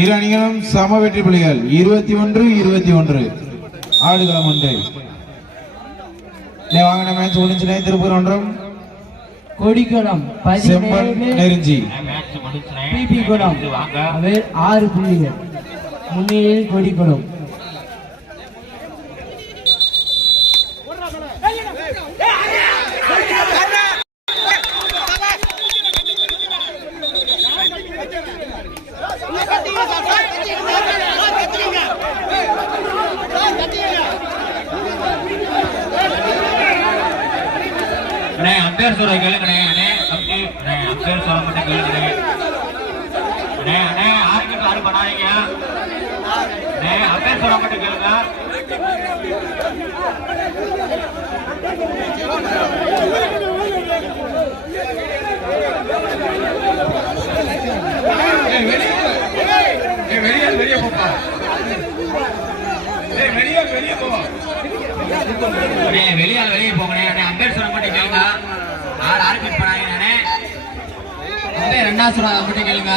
இரு அணிகளும் சம வெற்றி புள்ளிகள் 21-21 ஆடுகளம் ஒன்று. வாங்கின மேட்ச் முடிஞ்சுனே திருப்பூர் ஒன்றும் கொடிக்குளம் நெருஞ்சி பிபி குளம் 6 புள்ளிகள் முன்னிலையில் கொடிக்குளம். அம்பேர் சொல்ற கேளுங்கண்ணே. அம்பேர் சொல்ல மட்டும் கேளுங்கண்ணே. ஆர்கிட்ட யாரும் பண்ணாதீங்க. அம்பேர் சொல்ல மட்டும் கேளுங்க. வெளியே போப்பா. வெளியே போவா. வெளியே போங்கண்ணே. அம்பேர் சொல்ல மட்டும் கேளுங்க. ஆர்கிட் பண்ணாங்க. அம்பேர் 2 சொல்றாங்க மட்டும் கேளுங்க.